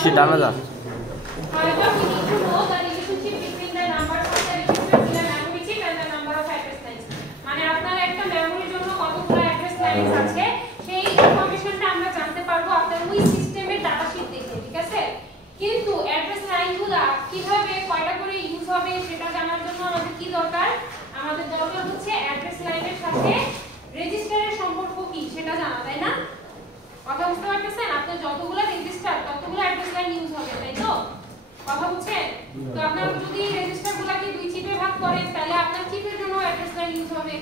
সে টানা যা মানে আপনার একটা মেমোরির জন্য কতগুলো অ্যাড্রেস লাইনস আছে সেই ইনফরমেশনটা আমরা জানতে পারবো আপনার ওই সিস্টেমের ডাটা শীট দেখে, ঠিক আছে? কিন্তু অ্যাড্রেস লাইনগুলো কিভাবে কয়টা করে ইউজ হবে সেটা জানার জন্য আমাদের কি দরকার? আমাদের দরকার হচ্ছে অ্যাড্রেস লাইনের সাথে রেজিস্টারের সম্পর্ক কি সেটা জানা, তাই না? কথা বুঝতে পারতেছেন? আপনার যতগুলো রেজিস্টার ততগুলো অ্যাড্রেস লাইন ইউজ হবে, তাই তো? কথা বুঝছেন? তো আপনার যদি রেজিস্টারগুলোকে দুই চিপে ভাগ করেন তাহলে আপনার চিপের জন্য অ্যাড্রেস লাইন ইউজ হবে।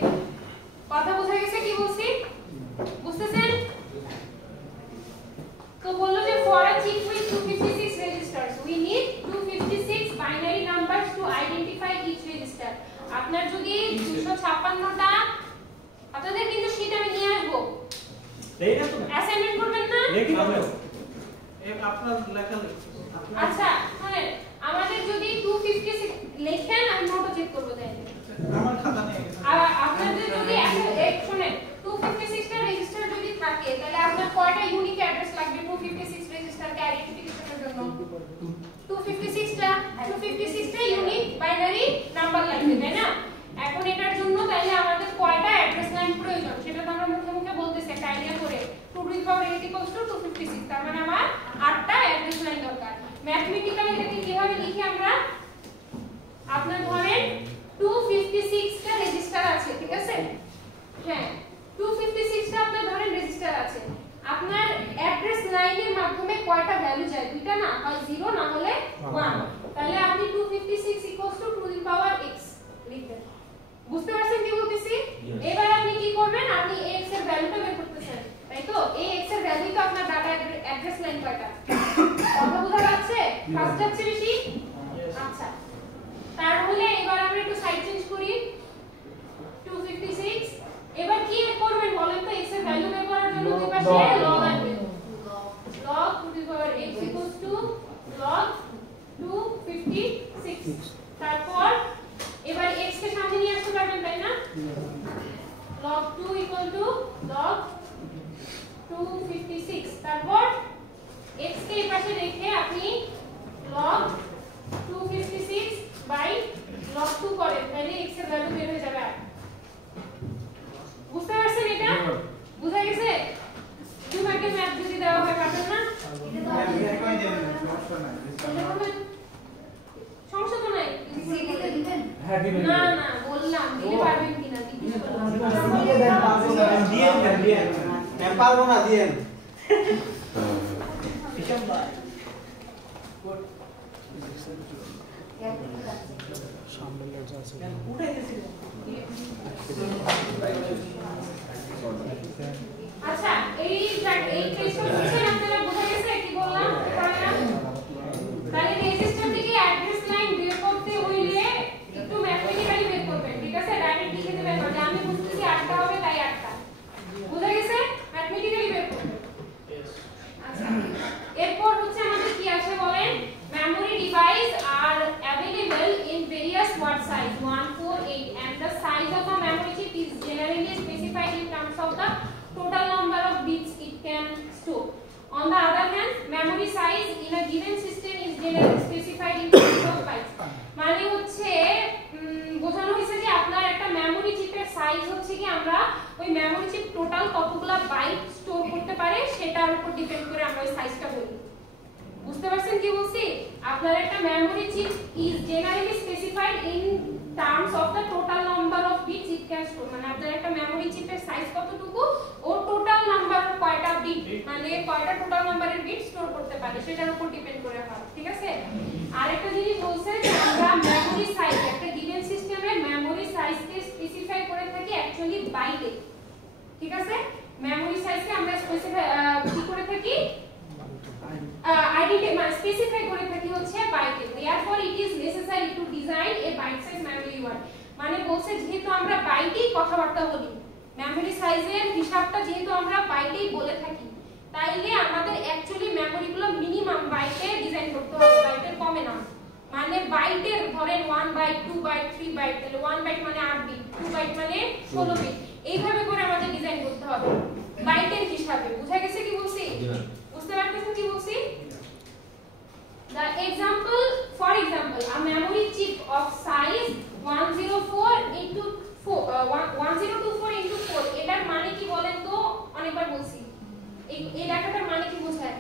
কথা বোঝা গেছে কি বলছি? বুঝতেছেন? তো বললো যে for a chip with 256 registers we need 256 binary numbers to identify each register. আপনার যদি 256টা আপনাদের কিন্তু শীট আমি নিয়ে আসবো, এই না তো অ্যাসাইনমেন্ট করবেন না? রেডি হবে আপনার লেখা আচ্ছা শুনেন, আমাদের যদি 256 লেখেন আমি নোটও চেক করব, তাই আমার খাতা নেই। আর আপনাদের যদি শুনেন 256টা রেজিস্টার যদি থাকে তাহলে আপনার কয়টা ইউনিক অ্যাড্রেস লাগবে 256 রেজিস্টারকে আইডেন্টিফিকেশনের জন্য? 256টা ইউনিক বাইনারি নাম্বার লাগবে, তাই না? এখন এটার জন্য তাহলে আমাদের কয়টা অ্যাড্রেস লাইন প্রয়োজন সেটা তো আমরা মুখে মুখে বলতেছি একটা আইডিয়া করে। 2 to the power 8 equals to 256, তার মানে আমার 8টা অ্যাড্রেস লাইন দরকার। ম্যাথমেটিক্যালি এটাকে কিভাবে লিখি আমরা? আপনার ধরেন 256টা রেজিস্টার আছে, ঠিক আছে? হ্যাঁ 256টা আপনার ধরেন রেজিস্টার আছে, আপনার অ্যাড্রেস লাইনের মাধ্যমে কয়টা ভ্যালু যায়? দুইটা না, হয় 0 না হলে 1। তাহলে আপনি 256 equals to 2 to the power x লিখবেন। বুঝতে পারছেন কি বলতেছি? এবার আপনি কি করবেন? আপনি x এর ভ্যালুটা বের করতেছেন, তাই তো? এই x এর ভ্যালু তো আপনার ডাটা অ্যাড্রেস লাইন কয়টা? কথা বোঝা যাচ্ছে? ফার্স্ট যাচ্ছে বেশি? আচ্ছা, তাহলে এবার আমরা একটু সাইড চেঞ্জ করি। 256 এবার কি করবেন বলেন তো? x এর ভ্যালু বের করার জন্য দুই পাশে log আনবেন। log to the power x equals to log 256। তারপর এবার x কে সামনে নিয়ে আসতে পারবেন, তাই না? log 2 equal to log 256। তারপর x কে এই পাশে রেখে আপনি log 256 বাই log 2 করেন, তাহলে x এর ভ্যালু বের হয়ে যাবে। বুঝতে পারছেন এটা? বুঝা গেছে? দুই ভাগে ম্যাথ যদি দেওয়া হয় পারবেন না? সমস্যা তো নাই। না না বললাম দিলে পারবেন কিনা জিজ্ঞেস করলাম। দিয়ে পারবো না দিয়ে হিসাব ভাই সামনে লজ্জা আছে উঠাইতেছি। আচ্ছা এই টেস্টটা বুঝছেন আপনারা? বোঝা গেছে কি বললাম? তাহলে রেজিস্টার থেকে অ্যাড্রেস লাইন বের করতে হইলে একটু ম্যাথমেটিক্যালি বের করবেন, ঠিক আছে? ডাইরেক্ট লিখে দিবেন না যে আমি বুঝতেছি 8টা হবে তাই 8টা। বোঝা গেছে? ম্যাথমেটিক্যালি বের করবেন। আচ্ছা এরপর হচ্ছে আমাদের কি আছে বলেন? Memory device are available in various word size 148 and the size of a memory chip is generally specified in terms of the total number of bits it can store. On the other hand, memory size in a given system is generally specified in terms of bytes. মানে হচ্ছে বোঝানো হয়েছে যে আপনার একটা memory চিপের size হচ্ছে কি আমরা ওই মেমোরি চিপ টোটাল কতগুলা বাইট স্টোর করতে পারে সেটার উপর ডিপেন্ড করে আমরা ওই সাইজটা বলি। বুঝতে পারছেন কি বলছি? আপনার একটা memory chip is generally specified in terms of the total number of bits it can store. মানে আপনার একটা মেমোরি চিপের সাইজ কতটুকু ও টোটাল নাম্বার কয়টা বিট মানে কয়টা টোটাল নাম্বারের বিট স্টোর করতে পারে সেটার উপর ডিপেন্ড করে হয়, ঠিক আছে? আরেকটা জিনিস বলছে যে আমরা মেমোরি সাইজ একটা গিভেন সিস্টেমের মেমোরি সাইজকে স্পেসিফাই করে থাকি অ্যাকচুয়ালি বাইটে, ঠিক আছে? মেমোরি সাইজকে আমরা স্পেসিফাই কি করে থাকি? স্পেসিফাই করে থাকি হচ্ছে বাইটে। therefore it is necessary to design a bite size memory word। মানে বলছে যেহেতু আমরা বাইটেই কথাবার্তা বলি, মেমোরি সাইজের হিসাবটা যেহেতু আমরা বাইটেই বলে থাকি, তাইলে আমাদের অ্যাকচুয়ালি মেমোরিগুলো মিনিমাম বাইটে ডিজাইন করতে হবে, বাইটের কমে না। মানে বাইটের ধরেন 1 বাইট 2 বাইট 3 বাইট, তাহলে 1 বাইট মানে 8 বিট, 2 বাইট মানে 16 বিট, এইভাবে করে আমাদের ডিজাইন করতে হবে বাইটের হিসাবে। বুঝা গেছে কি বলছি? বুঝতে পারতেছেন কি বলছি? এই লেখাটার মানে কি বোঝায়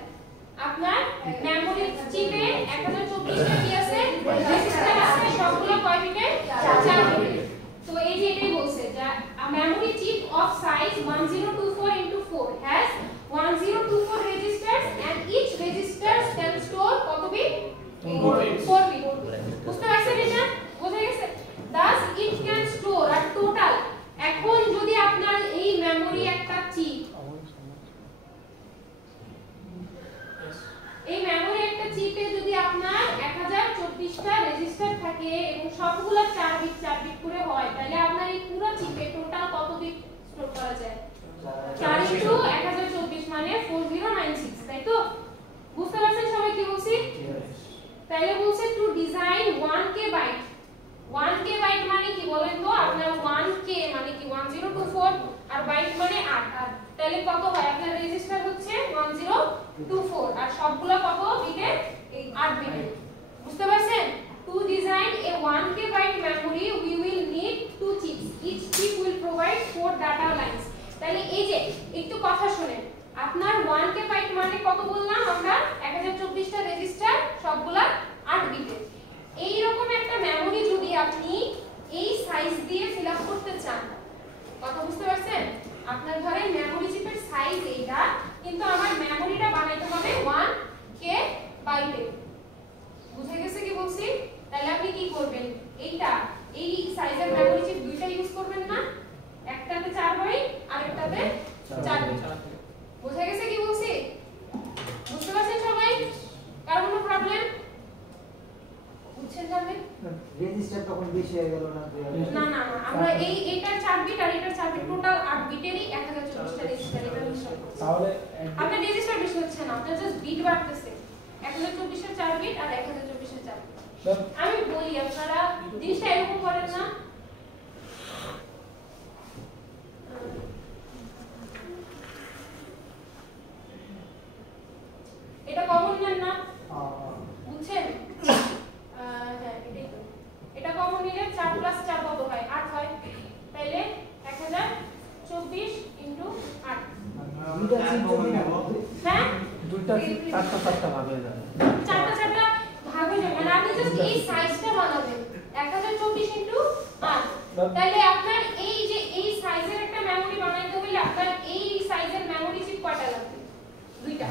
আপনার মেমোরি চিপে 1024টা কি আছে রেজিস্টার আছে সবগুলো কয় বিটের 4 বিটের তো এই যে এটাই বলছে যে a memory chip of size 1024 into 4 has 1024 registers and each register can store কত বিট 4 বিট বুঝতে পারছেন এটা বোঝা গেছে thus it can store a total এখন যদি আপনার এই মেমোরি একটা চিপ এই মেমোরি একটা চিপে যদি আপনার 1024টা রেজিস্টার থাকে এবং সবগুলো 4 বিট করে হয় তাহলে আপনার এই পুরো চিপে টোটাল কত বিট স্টোর করা যায় 4 ইনটু 1024 মানে 4096 তাই তো বুঝতে পারছেন সবাই কি বলছি তাহলে বলছে two design 1k byte 1k byte মানে কি বলেন তো আপনার 1k মানে কি 1024 আর বাইট মানে 8 আর তাহলে কত হয় আপনার রেজিস্টার হচ্ছে 1024 আর সবগুলো কত বিটে 8 বিটে বুঝতে পারছেন to design a 1k byte memory we will need two chips each chip will provide 4 data lines তাহলে এই যে একটু কথা শুনেন আপনার 1k বাইট মানে কত বললাম আমরা 1024টা রেজিস্টার সবগুলা 8 বিটে এই রকম একটা মেমোরি যদি আপনি এই সাইজ দিয়ে ফিল আপ করতে চান কথা বুঝতে পারছেন আপনার ঘরে মেমোরি চিপের সাইজ এইটা কিন্তু আমার মেমোরিটা বানাইতে হবে 1k বাইটে বুঝে গেছে কি বলছি তাহলে আপনি কি করবেন এইটা এই সাইজের মেমোরি চিপ দুইটা ইউজ করবেন না একটাতে 4 বাইট আর একটাতে 4 বাইট বুঝে গেছে কি বলছি বুঝতে পারছেন সবাই কার কোনো প্রবলেম বুঝছেন যাবে রেজিস্টার তখন বেশি হয়ে গেল না না না না আমরা এইটার 4 বিট আর এটার 4 বিট টোটাল 8 বিটেরই 1024টা রেজিস্টার এটা হিসাব করছি তাহলে আপনার রেজিস্টার বেশি হচ্ছে না আপনার জাস্ট বিট বাড়তেছে 1024 এর 4 বিট আর 1024 এর 4 বিট আমি বলি আপনারা জিনিসটা এরকম করেন না এটা কমন নেন না বুঝছেন হ্যাঁ এটাই তো এটা কমন নিলে 4 প্লাস 4 কত হয় 8 হয় তাইলে 1024 ইনটু 8 দুইটা চিপ যদি না হ্যাঁ দুইটা চিপ চারটা ভাগ হয়ে যাবে চারটা ভাগ হয়ে যাবে মানে আপনি জাস্ট এই সাইজটা বানাবেন 1024 ইনটু 8 তাইলে আপনার এই যে এই সাইজের একটা মেমোরি বানাইতে হলে আপনার এই সাইজের মেমোরি চিপ কয়টা লাগবে দুইটা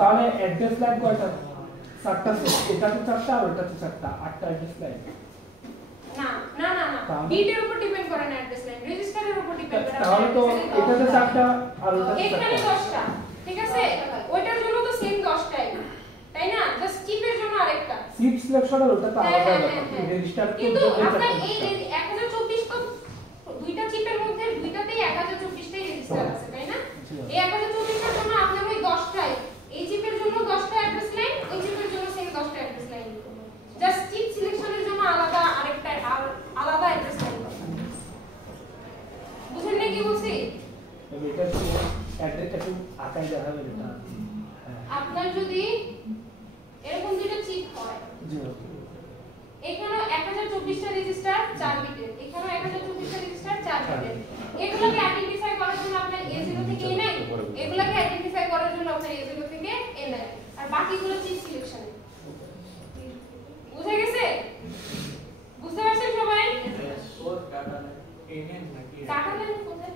তাহলে অ্যাড্রেস লাইন কয়টা 4টা এটা তো 4টা আর ওটা তো 4টা 8টা অ্যাড্রেস লাইন না না না না বিটের উপর ডিপেন্ড করে না অ্যাড্রেস লাইন রেজিস্টারের উপর ডিপেন্ড করে তাহলে তো এটাতে 4টা আর ওটাতে 4টা এখানে 10টা ঠিক আছে ওইটার জন্য তো সেম 10টাই তাই না জাস্ট চিপের জন্য আরেকটা চিপ সিলেকশন আর ওটা তো আলাদা ব্যাপার রেজিস্টার কিন্তু আপনার এই 1024 তো দুইটা চিপের মধ্যে দুইটাতেই 1024টাই রেজিস্টার আছে তাই না এই 1024 এর জন্য আপনার ওই 10টাই এই চিপের জন্য 10টা অ্যাড্রেস লাইন ওই চিপের জন্য সেম 10টা অ্যাড্রেস লাইন জাস্ট চিপ সিলেকশনের জন্য আলাদা আরেকটা আলাদা অ্যাড্রেস লাইন বুঝেন না কি বলছি এটা তো অ্যাড্রেসটা একটু আকারে দেখাবে এটা আপনার যদি এরকম দুটো চিপ হয় জি এখানে 1024টা রেজিস্টার 4 বিটের এখানে 1024টা রেজিস্টার 4 বিটের এগুলোকে আইডেন্টিফাই করার জন্য আপনার A0 থেকে A9 এগুলোকে আইডেন্টিফাই করার জন্য আপনার A0 থেকে A9 আর বাকিগুলো চিপ সিলেকশনে বুঝে গেছে বুঝতে পারছেন সবাই ডাটা লাইন কোথায়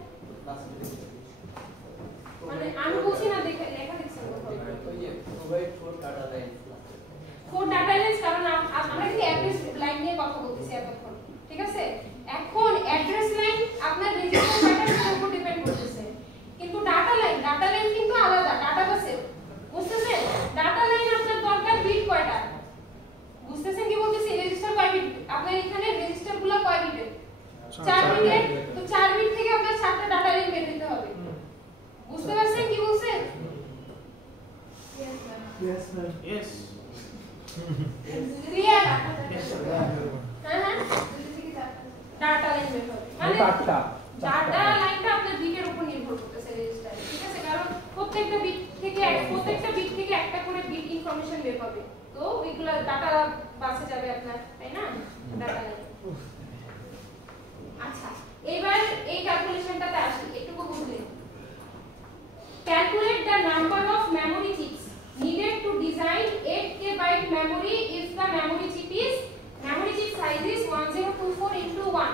মানে আমি বলছি না দেখে লেখা দেখছেন কোথায় 4 ডাটা লাইনস কারণ আমরা কিন্তু অ্যাড্রেস লাইন নিয়ে কথা বলতেছি এতক্ষণ ঠিক আছে এখন অ্যাড্রেস লাইন আপনার রেজিস্টার প্যাটার্নের উপর ডিপেন্ড করতেছে কিন্তু ডাটা লাইন কিন্তু আলাদা ডাটা বাসে বুঝতেছেন ডাটা লাইন আপনার দরকার বিট কয়টা বুঝতেছেন কি বলতেছি রেজিস্টার কয় বিট আপনার এখানে রেজিস্টারগুলো কয় বিটে 4 বিটের তো 4 বিট থেকে আপনার 4টা ডাটা লাইন বের দিতে হবে বুঝতে পারছেন কি বলছেন Yes, ma'am. Yes. রিয়া হ্যাঁ ডাটা লাইন বের হবে মানে ডাটা লাইনটা আপনার বিটের উপর নির্ভর করতেছে রেজিস্টার ঠিক আছে কারণ প্রত্যেকটা বিট থেকে একটা করে বিট ইনফরমেশন বের হবে তো ওইগুলা ডাটা বাসে যাবে আপনার তাই না ডাটা লাইন আচ্ছা এবার এই ক্যালকুলেশনটাতে আসি একটু বুঝলেন the number of memory chips needed to design 8 KB memory if the memory chip size is 1024 into 1.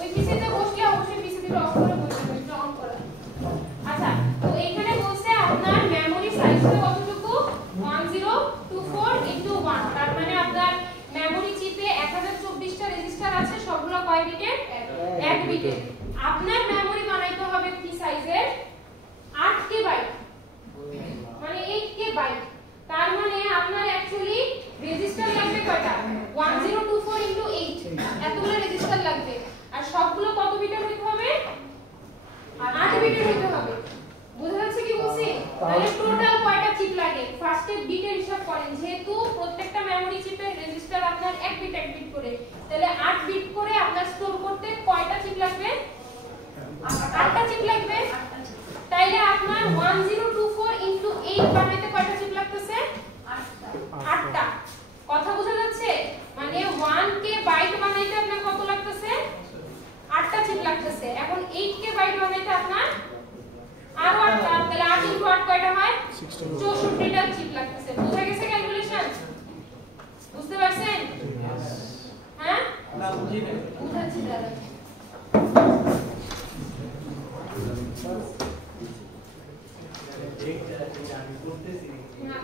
ওই পিসিতে বসলে অবশ্যই পিসিতে অফ করে বসতে হবে, অন করা। আচ্ছা, তো এখানে বলছে আপনার মেমরি সাইজটা কতটুকু 1024 into 1, তার মানে আপনার মেমরি চিপে 1024টা রেজিস্টার আছে, সবগুলো কয় বিটের? 1 বিটের। আপনার মেমরি বানাইতে হবে কি সাইজের? 8 কে বাইট, মানে 8 কে বাইট। তার মানে আপনার অ্যাকচুয়ালি রেজিস্টার লাগবে কয়টা? 1024 into 8, এতগুলো রেজিস্টার লাগবে। আর সবগুলো কত বিটের হইতে হবে? 8 বিটের হইতে হবে। বুঝা যাচ্ছে কি বলছি? তাহলে টোটাল কয়টা চিপ লাগে? ফার্স্টে বিটের হিসাব করেন, যেহেতু প্রত্যেকটা মেমরি চিপের রেজিস্টার আপনার 1 বিট করে, তাহলে 8 বিট করে আপনার স্টোর করতে কয়টা চিপ লাগবে? 8টা চিপ লাগবে। তাইলে আপনার 1024 into 8 বানাইতে কয়টা চিপ লাগতেছে? 8টা। কথা বোঝা যাচ্ছে? মানে 1 কে বাইট বানাইতে আপনার কত লাগতেছে? 8টা চিপ লাগতেছে। এখন 8 কে বাইট বানাইতে আপনার আরো 8টা, তাহলে 8 into 8 কয়টা হয়? 64টা চিপ লাগতেছে। বুঝা গেছে ক্যালকুলেশন? বুঝতে পারছেন? হ্যাঁ, না বুঝি না, বুঝাচ্ছি দাদা। আমি করতেছি না,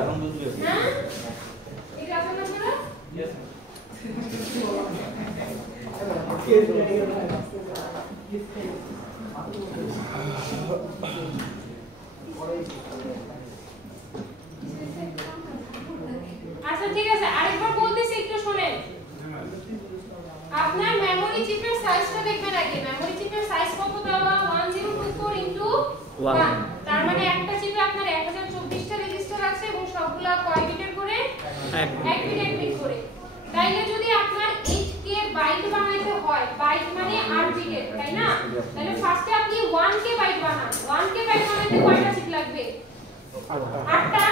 এখন বুঝবে। হ্যাঁ, এই কাজ না করে? यस আচ্ছা ঠিক আছে, আরেকবার বলতেছি একটু শুনেন। আপনার মেমরি চিপের সাইজটা দেখবেন আগে। মেমরি চিপের সাইজ কত দেওয়া? 1024 into 1, তার মানে একটা চিপে আপনার 1024টা রেজিস্টার আছে এবং সবগুলা কয় বিটের করে? 1 বিট করে। তাইলে যদি আপনার 8k বাইট বানাইতে হয়, বাইট মানে 8 বিটের, তাই না? তাহলে ফার্স্টে আপনি 1k বাইট বানান। 1k বাইট বানাইতে কয়টা চিপ লাগবে? 8টা।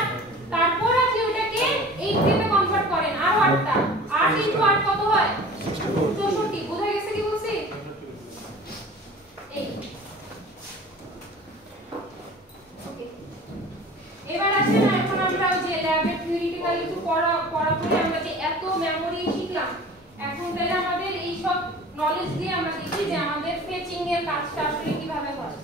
তারপর আপনি ওটাকে 8k তে কনভার্ট করেন, আরো 8টা। 8 into 8 কত হয়? 64। বুঝা গেছে কি বলছি? এই ওকে, এবার আসেন এখন আমরা যে ল্যাবে থিওরিটিক্যালি একটু পড়া পরে আমরা যে এত মেমরি শিখলাম, এখন তাহলে আমাদের এই সব নলেজ দিয়ে আমরা দেখি যে আমাদের ফেচিং এর কাজটা আসলে কিভাবে হয়।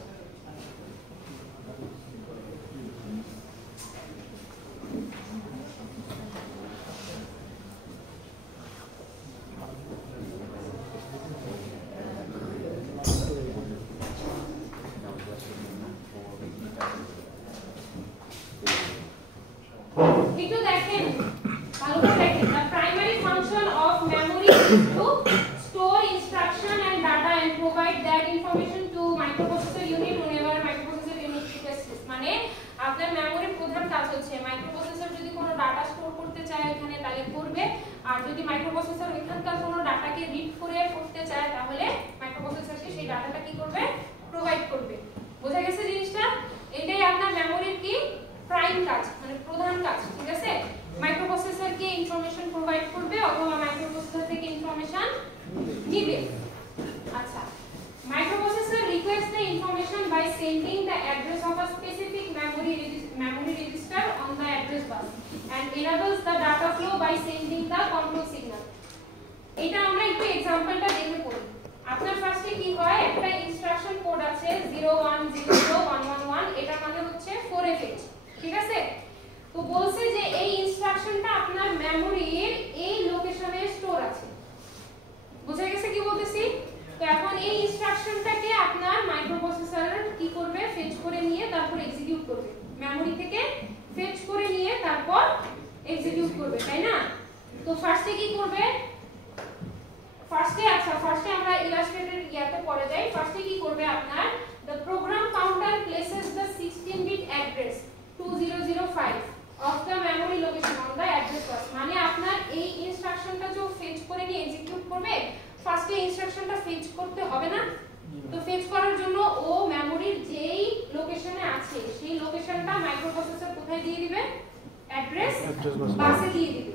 একটু দেখেন, ভালো করে দেখেন। The primary function of memory is to store instruction and data and provide that information to microprocessor unit whenever microprocessor unit requests। মানে আপনার মেমরির প্রধান কাজ হচ্ছে মাইক্রোপ্রসেসর যদি কোনো ডাটা স্টোর করতে চায় এখানে তাহলে করবে, আর যদি মাইক্রোপ্রসেসর এখানকার কোনো ডাটাকে রিড করে পড়তে চায় তাহলে মাইক্রোপ্রসেসরকে সেই ডাটাটা কি করবে? প্রোভাইড করবে। বোঝা গেছে জিনিসটা? এটাই আপনার মেমরির কি প্রাইম কাজ, মানে প্রধান কাজ। ঠিক আছে, মাইক্রোপ্রসেসরকে ইনফরমেশন প্রোভাইড করবে অথবা মাইক্রোপ্রসেসর থেকে ইনফরমেশন নিবে। আচ্ছা, microprocessor requests the information by sending the address of a specific memory register on the address bus and enables the data flow by sending the control signal। এটা আমরা একটু एग्जांपलটা দেখে পড়ি। আপনার ফার্স্টে কি হয়, একটা ইনস্ট্রাকশন কোড আছে 0100111, এটা মানে হচ্ছে 4fh। ঠিক আছে, তো বলছে যে এই ইনস্ট্রাকশনটা আপনার মেমরির এই লোকেশনে স্টোর আছে। বুঝা গেছে কি বলতেছি? তো এখন এই ইনস্ট্রাকশনটাকে আপনার মাইক্রোপ্রসেসর কি করবে? ফেচ করে নিয়ে তারপর এক্সিকিউট করবে। মেমরি থেকে ফেচ করে নিয়ে তারপর এক্সিকিউট করবে, তাই না? তো ফার্স্টে কি করবে? ফার্স্টে আমরা ইলাস্ট্রেটর ইয়াতে পড়ে যাই। ফার্স্টে কি করবে আপনার? the program counter places the 16-bit address 2005 of the memory location on the address bus। মানে আপনার এই ইনস্ট্রাকশনটা যে ফেচ করে নিয়ে এক্সিকিউট করবে, ফার্স্টে ইনস্ট্রাকশনটা ফেচ করতে হবে না? তো ফেচ করার জন্য ও মেমরির যেই লোকেশনে আছে সেই লোকেশনটা মাইক্রোপ্রসেসর কোথায় দিয়ে দিবে অ্যাড্রেস বাসে দিয়ে দিবে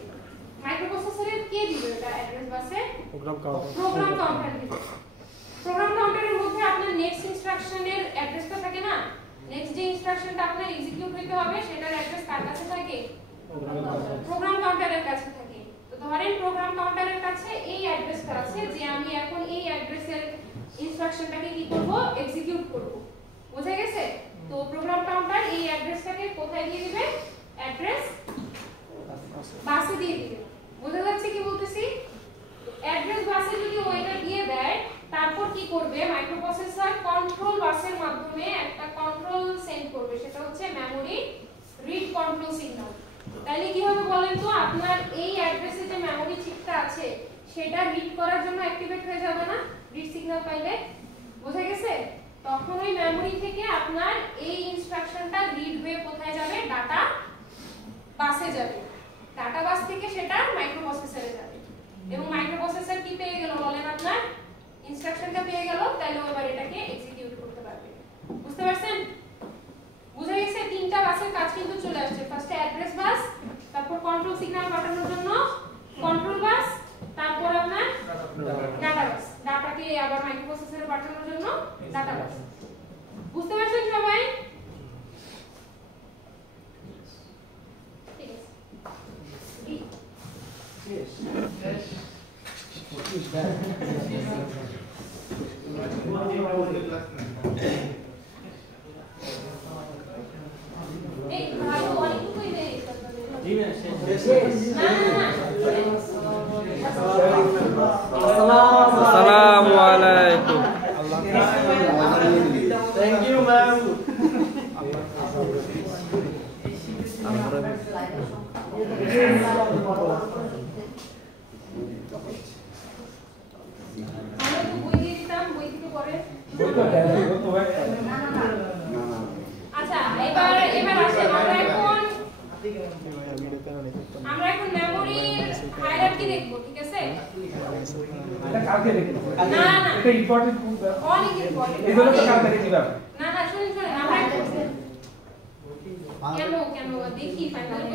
মাইক্রোপ্রসেসরে কে দিবে এটা অ্যাড্রেস বাসে প্রোগ্রাম কাউন্টার দিবে প্রোগ্রাম কাউন্টারের মধ্যে আপনার নেক্সট ইনস্ট্রাকশনের অ্যাড্রেসটা থাকে না নেক্সট যে ইনস্ট্রাকশনটা আপনার এক্সিকিউট হতে হবে সেটার অ্যাড্রেস কার কাছে থাকে প্রোগ্রাম কাউন্টারের কাছে থাকে তো ধরেন প্রোগ্রাম কাউন্টারের কাছে এই অ্যাড্রেসটা আছে যে আমি এখন এই অ্যাড্রেসের ইনস্ট্রাকশনটাকে কি করব এক্সিকিউট করব বোঝা গেছে তো প্রোগ্রাম কাউন্টার এই অ্যাড্রেসটাকে কোথায় দিয়ে দিবে অ্যাড্রেস বাসে দিয়ে দিবে বোঝা যাচ্ছে কি বলতেছি অ্যাড্রেস বাসে যদি ওইটা দিয়ে দেয় তারপর কি করবে মাইক্রোপ্রসেসর কন্ট্রোল বাসের মাধ্যমে একটা কন্ট্রোল সেন্ড করবে সেটা হচ্ছে মেমরি রিড কন্ট্রোল সিগন্যাল তাহলে কি হবে বলেন তো আপনার এই অ্যাড্রেসে যে মেমরি চিপটা আছে সেটা রিড করার জন্য অ্যাক্টিভেট হয়ে যাবে না রিড সিগন্যাল পাইলে বোঝা গেছে তখন ওই মেমরি থেকে আপনার এই ইনস্ট্রাকশনটা রিড হয়ে কোথায় যাবে ডাটা বাসে যাবে ডাটা বাস থেকে সেটা মাইক্রোপ্রসেসরে যাবে এবং মাইক্রোপ্রসেসর কি পেয়ে গেল বলেন আপনার ইনস্ট্রাকশনটা পেয়ে গেল তাহলে এবার এটাকে এক্সিকিউট করতে পারবে বুঝতে পারছেন বুঝা গেছে তিনটা বাসের কাজ কিন্তু চলে আসছে ফার্স্টে অ্যাড্রেস বাস তারপর কন্ট্রোল সিগন্যাল পাঠানোর জন্য কন্ট্রোল বাস তারপর আপনার ডাটা বাস ডাটাকে আবার মাইক্রোপ্রসেসরে পাঠানোর জন্য ডাটা বাস বুঝতে পারছেন সবাই ঠিক আছে এই ভালো অনেকটুকুই দেই জি না আসসালামু আলাইকুম থ্যাংক ইউ ম্যাম বই দিয়ে দিতাম বই থেকে পরে আচ্ছা এবার আসেন আমরা এখন মেমোরির হায়ারার্কি দেখব ঠিক আছে এটা কালকে দেখব না এটা ইম্পর্টেন্ট অনেক ইম্পর্টেন্ট এগুলো তো কালকে দেখতে পাবে না শুনুন আমরা কেন দেখি ফাইনালি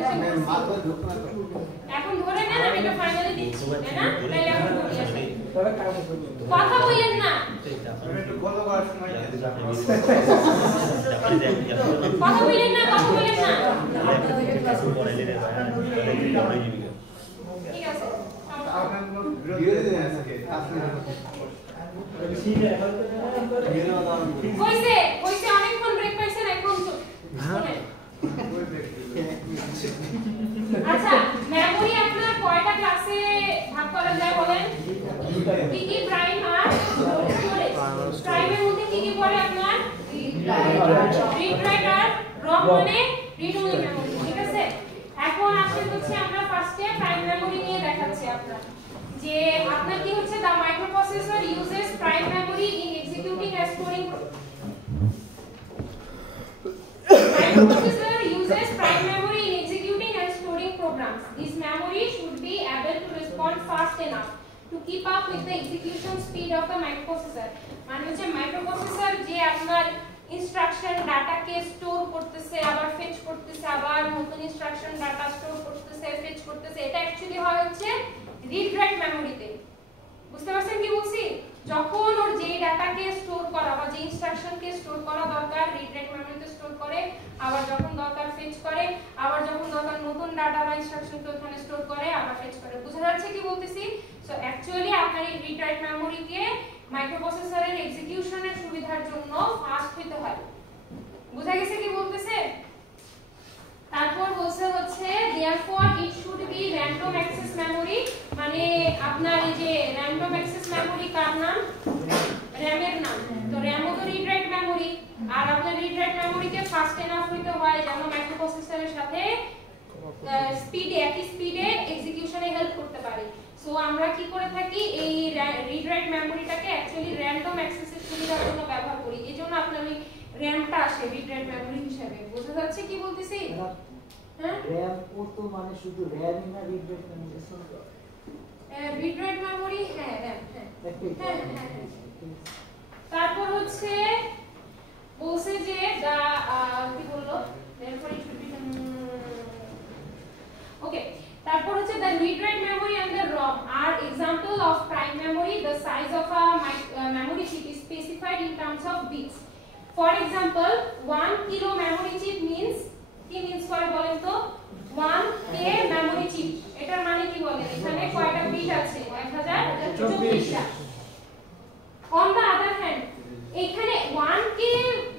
এখন ধরে নেন আমি এটা ফাইনালি দিচ্ছি তাই না তাহলে এখন বলি আসেন তাহলে কাজ করব কথা বলেন না কথা বলেন না ঠিক আছে কইছে অনেকক্ষণ ব্রেক পাইছেন এখন শুনেন আচ্ছা মেমোরি আপনার কয়টা ক্লাসে ভাগ করা যায় বলেন কি কি প্রাইম আর স্টোরেজ প্রাইমের মধ্যে কি কি পড়ে আপনার রিড রাইট আর রম মানে রিড অনলি মেমোরি ঠিক আছে এখন আসলে হচ্ছে আমরা ফার্স্টে প্রাইম মেমোরি নিয়ে দেখাচ্ছি আপনার যে আপনার কি হচ্ছে the microprocessor uses prime memory in executing and storing Microprocessor uses prime memory in executing and storing programs. This memory should be able to respond fast enough to keep up with the execution speed of the microprocessor. মানে হচ্ছে microprocessor যে আপনার instruction ডাটাকে store করতেছে আবার fetch করতেছে আবার নতুন ইনস্ট্রাকশন ডাটা স্টোর করতেছে ফেচ করতেছে এটা অ্যাকচুয়ালি হয় হচ্ছে রিড রাইট মেমোরিতে বুঝতে পারছেন কি বলছি যখন ওর যে ডাটাকে স্টোর করা বা যে ইনস্ট্রাকশনকে স্টোর করা দরকার রিড রাইট মেমোরিতে স্টোর করে আবার যখন দরকার ফেচ করে আবার যখন দরকার নতুন ডাটা বা ইনস্ট্রাকশনকে ওখানে স্টোর করে আবার ফেচ করে বুঝা যাচ্ছে কি বলতেছি সো অ্যাকচুয়ালি আপনার এই রিড রাইট মেমোরিকে মাইক্রোপ্রসেসরের এক্সিকিউশনের সুবিধার জন্য ফাস্ট হতে হয় বুঝা গেছে কি বলতেছে তারপর বলছে হচ্ছে therefore it should be random access memory মানে আপনার এই যে random access memory কার নাম RAM এর নাম তো RAM ও তো রিড রাইট মেমোরি আর আপনার রিড রাইট মেমোরিকে ফাস্ট এনাফ হইতে হয় যেন মাইক্রোপ্রসেসরের সাথে একই স্পিডে এক্সিকিউশনে হেল্প করতে পারে সো আমরা কি করে থাকি এই রিড রাইট মেমোরিটাকে অ্যাকচুয়ালি র‍্যান্ডম অ্যাক্সেসের সুবিধার জন্য ব্যবহার করি এজন্য আপনার ওই র‍্যামটা আসে রিড রাইট মেমোরি হিসেবে বোঝা যাচ্ছে কি বলতেছি হ্যাঁ র‍্যাম কত মানে শুধু র‍্যামই না read write memory read write memory হ্যাঁ র‍্যাম হ্যাঁ তারপর হচ্ছে বলছে যে কি বললো therefore it should be the size of a memory chip is specified in terms of bits. For example, 1 kilo memory chip means কি means করে বলেন তো 1k memory chip এটার মানে কি বলেন এখানে কয়টা বিট আছে 1024টা on the other hand এখানে 1k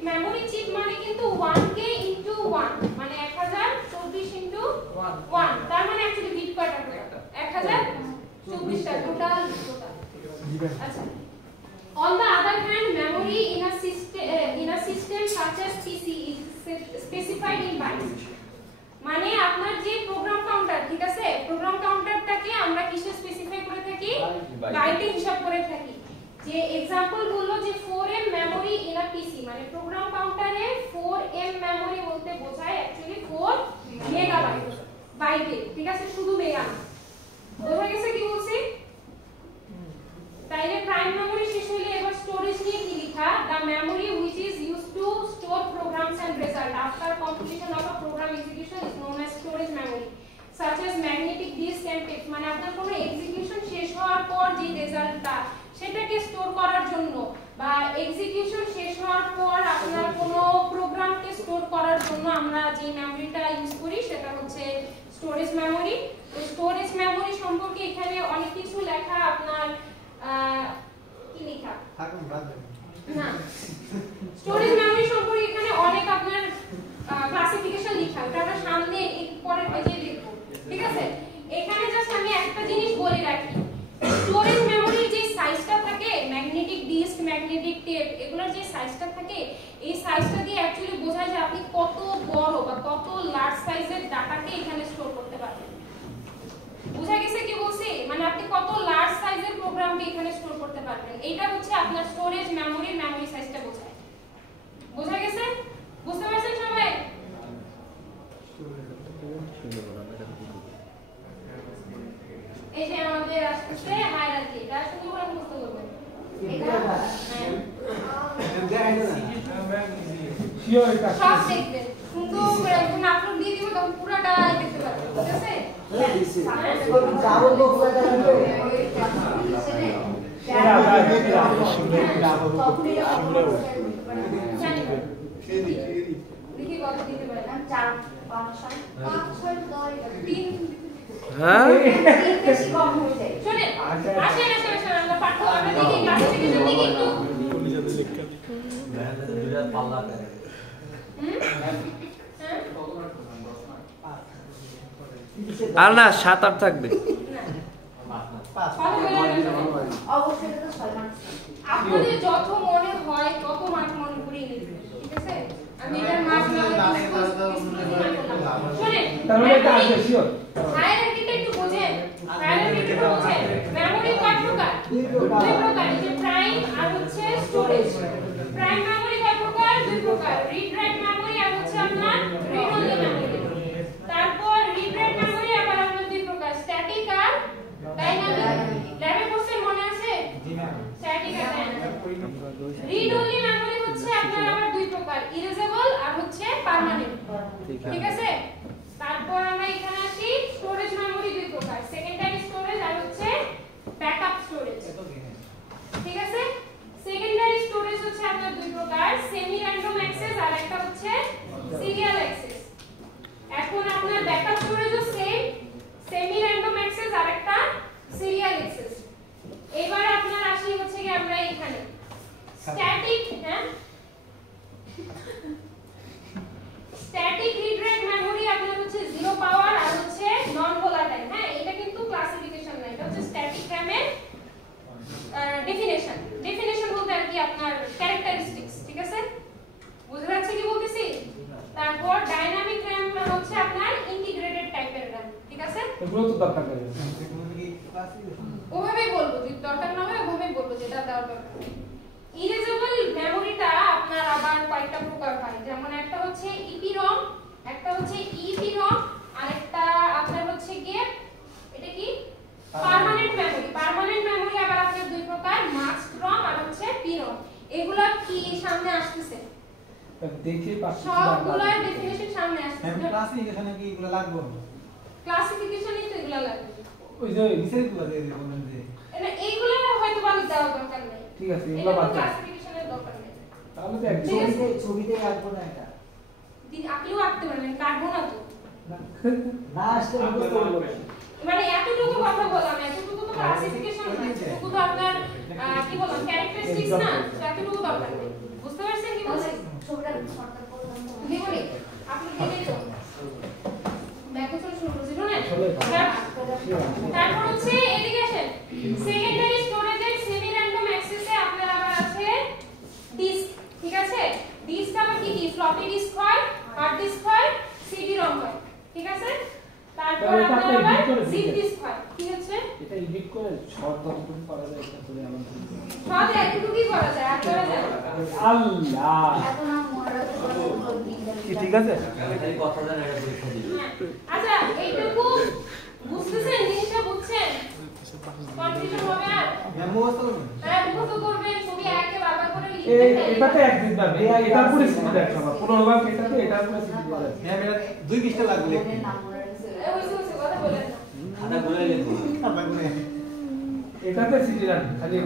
memory chip মানে কিন্তু 1k into 1 মানে 1024 into 1 তার মানে एक्चुअली বিট কয়টা করে 1024টা টোটাল আচ্ছা on the other hand memory in a system such as PC is specified in bytes মানে আপনার যে প্রোগ্রাম কাউন্টার ঠিক আছে প্রোগ্রাম কাউন্টারটাকে আমরা কিসে স্পেসিফাই করে থাকি বাইটে হিসাব করে থাকি যে एग्जांपल বললো যে 4M মেমরি ইন আ পিসি মানে প্রোগ্রাম কাউন্টারে 4M মেমরি বলতে বোঝায় एक्चुअली 4 মেগাবাইট বাইটে ঠিক আছে শুধু মেগা বোঝা গেছে কি বলছি তাইলে প্রাইম মেমরি শেষ হইলে এবার স্টোরেজ নিয়ে কি লেখা the memory which is used to store programs and result after completion of a program execution is known as storage memory such as magnetic disk and tape মানে আপনার কোনো এক্সিকিউশন শেষ হওয়ার পর যে রেজাল্টটা সেটাকে স্টোর করার জন্য বা এক্সিকিউশন শেষ হওয়ার পর আপনার কোনো প্রোগ্রামকে স্টোর করার জন্য আমরা যে মেমরিটা ইউজ করি সেটা হচ্ছে স্টোরেজ মেমরি তো স্টোরেজ মেমরি সম্পর্কে এখানে অনেক কিছু লেখা আপনার কি লেখা থাকুন বাদ না স্টোরেজ মেমরি সম্পর্কে এখানে অনেক আপনার ক্লাসিফিকেশন লেখা ওটা আমরা সামনে পরের পেজে লিখব ঠিক আছে এখানে জাস্ট আমি একটা জিনিস বলে রাখি স্টোরেজ মেমরির যে সাইজটা থাকে ম্যাগনেটিক ডিস্ক ম্যাগনেটিক টেপ এগুলোর যে সাইজটা থাকে এই সাইজটা দিয়ে অ্যাকচুয়ালি বোঝায় যে আপনি কত বড় বা কত লার্জ সাইজের ডাটাকে এখানে স্টোর করতে পারবেন বুঝা গেছে কি বলছি মানে আপনি কত লার্জ সাইজের প্রোগ্রামকে এখানে স্টোর করতে পারবেন এটা হচ্ছে আপনার স্টোরেজ মেমরির মেমরি সাইজটা বোঝায় বুঝা গেছে বুঝতে পারছেন সবাই এই যে আমাদের আসছে হায়ারার্কি এটা শুধু করে মুখস্থ করবেন এটা শিওর এটা সব দেখবেন সুন্দর করে যখন আপলোড দিয়ে দিব তখন পুরোটা দেখতে পারবেন ঠিক আছে দেখি কত দিতে পারেন 4 5 6 3 হ্যাঁ বেশি কম হয়ে যায় শুনেন আসেন আমরা পাঠ আমরা দেখি ক্লাসিফিকেশন দেখি একটু কলিজাতে লেখা দুইটা পাল্লা করে আর না 7-8 থাকবে অবশ্যই তো 6 মার্ক আপনাদের যত মনে হয় তত মার্ক মনে করিয়ে নেবেন ঠিক আছে আমি এটার মার্ক না শুনেন তাহলে এটা আসবে শিওর হায়ারার্কিটা একটু বোঝেন হায়ারার্কিটা বোঝেন মেমরি কয় প্রকার দুই প্রকার এই যে প্রাইম আর হচ্ছে স্টোরেজ প্রাইম মেমরি কয় প্রকার দুই প্রকার রিড রাইট মেমরি আর হচ্ছে আপনার রিড অনলি মেমরি তারপর রিড রাইট মেমরি আবার আপনার দুই প্রকার স্ট্যাটিক আর ডাইনামিক ল্যাবে কোশ্চেন মনে আছে জি ম্যাম স্ট্যাটিক আর ডাইনামিক রিড অনলি মেমরি হচ্ছে আপনার আবার দুই প্রকার ইরেজেবল আর হচ্ছে পার্মানেন্ট ঠিক আছে তারপর আমরা এখানে আসি স্টোরেজ মেমরি দুই প্রকার সেকেন্ডারি স্টোরেজ আর হচ্ছে ব্যাকআপ স্টোরেজ ঠিক আছে সেকেন্ডারি স্টোরেজ হচ্ছে আপনার দুই প্রকার সেমি র্যান্ডম অ্যাক্সেস আর একটা হচ্ছে সিরিয়াল অ্যাক্সেস এখন আপনার ব্যাকআপ স্টোরেজও সেম সেমি র্যান্ডম অ্যাক্সেস আর একটা সিরিয়াল অ্যাক্সেস এবার আপনার আসি হচ্ছে কি আমরা এখানে স্ট্যাটিক হ্যাঁ স্ট্যাটিক রিড রাইট মেমরি আপনার হচ্ছে জিরো পাওয়ার আর হচ্ছে নন ভোলাটাইল হ্যাঁ এটা কিন্তু ক্লাসিফিকেশন না এটা হচ্ছে স্ট্যাটিক র‍্যামের ডেফিনেশন বলতে আর কি আপনার ক্যারেক্টারিস্টিক্স ঠিক আছে বুঝতে পারছেন কি বলতেছি তারপর ডাইনামিক র‍্যাম হচ্ছে আপনার ইন্টিগ্রেটেড টাইপের র‍্যাম ঠিক আছে এগুলো তো দরকার নেই ওভাবেই বলবো যদি দরকার না হয় ওভাবেই বলবো যেটা দেওয়ার দরকার ইরেজেবল মেমরিটা আপনার আবার কয়েকটা প্রকার হয় যেমন একটা হচ্ছে ইপিরম একটা হচ্ছে ইপিরম আর একটা আপনার হচ্ছে গিয়ে এটা কি পার্মানেন্ট মেমরি আবার আপনার দুই প্রকার মাস্ক রম আর হচ্ছে পিরম এগুলা কি সামনে আসতেছে দেখি পাচ্ছি সবগুলোর ডেফিনিশন সামনে আসতেছে ক্লাসিফিকেশনে কি এগুলো লাগবে ক্লাসিফিকেশনই তো এগুলা লাগবে ওই যে নিচেরগুলো দিয়ে বলেন যে এইগুলো হয়তো ভালো দেওয়ার দরকার নেই। ঠিক আছে, এগুলো বাদ দাও। ক্লাসিফিকেশনের দরকার নেই। তাহলে তো একদম ছবিতে আঁকবো না এটা। আপনিও আঁকতে পারবেন, কাটবো না তো। না আসলে বুঝতে পারবো। মানে এতটুকু কথা বললাম, এতটুকু তো ক্লাসিফিকেশন না, এতটুকু তো আপনার কি বললাম ক্যারেক্টারিস্টিক্স না, তো এতটুকু দরকার নেই। বুঝতে পারছেন কি বলছি? ছবিটা শর্টকাট করে দাও। দেখুন আপনি দিলেই তো ব্যাক চলে শুরু করছি শুনেন। তারপর হচ্ছে এদিকে আসেন, সেকেন্ডারি স্টোরেজের সেমি র্যান্ডম অ্যাক্সেসে আপনার আবার আছে ডিস্ক, ঠিক আছে? ডিস্ক আবার কি কি? ফ্লপি ডিস্ক হয়, হার্ড ডিস্ক হয়, সিডি রম হয়, ঠিক আছে? তারপর আপনার আবার জিপ ডিস্ক হয়। কি হচ্ছে? এটা এডিট করে শর্ট যতটুকু করা যায় এটা করে আমার সব এতটুকুই করা যায়, আর করা যায় না। আল্লাহ এখন আর মনে রাখতে পারবো কি ঠিক আছে? এই কথা জানা এটা পরীক্ষা দিবে। হ্যাঁ। আচ্ছা এইটুকু বুঝতেছেন, জিনিসটা বুঝছেন? কনফিউশন হবে আর? হ্যাঁ মুখস্থ করবেন, ছবি একে বারবার করে লিখতে থাকবেন। এটাতে এক দিন যাবে, এটার পুরো সিটি দেখ সবার 15 ভাগ এটাতে এটার পুরো সিটি দেখ। ম্যাম এটা 2 পৃষ্ঠা লাগবে। এই ওইসব কথা বলেন না। খাতা গুলাই লেখো। এটাতে সিটি দেখ খালি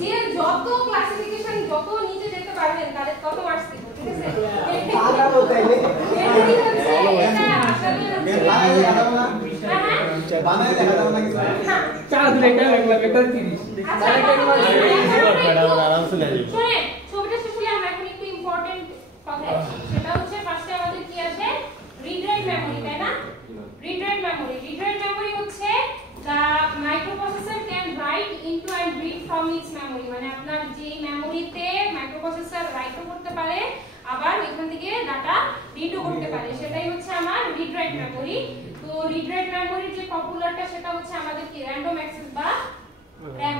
যে যত ক্লাসিফিকেশন যত নিচে যেতে পারবেন তাদের তত মার্কস দিব, ঠিক আছে? আগাবো তাইলে। এটাই হচ্ছে এটা আসলে বানাইলে দেখাবো না। হ্যাঁ বানাইলে দেখাবো না কিছু। না চার দিন এটা লাগলাম এটা 30 আচ্ছা শুনে ছবিটা শেষ হলে আমরা এখন একটু ইম্পর্টেন্ট কথা আসি। সেটা হচ্ছে ফার্স্টে আমাদের কি আছে? রিড রাইট মেমোরি, তাই না? রিড রাইট মেমোরি হচ্ছে the microprocessor can write into and read from its memory, মানে আপনার যে মেমোরিতে মাইক্রোপ্রসেসর রাইটও করতে পারে আবার এখান থেকে ডাটা রিডও করতে পারে, সেটাই হচ্ছে আমার রিড রাইট মেমোরি। তো রিড রাইট মেমোরির যে পপুলারটা সেটা হচ্ছে আমাদের কি র‍্যান্ডম অ্যাক্সেস বা RAM,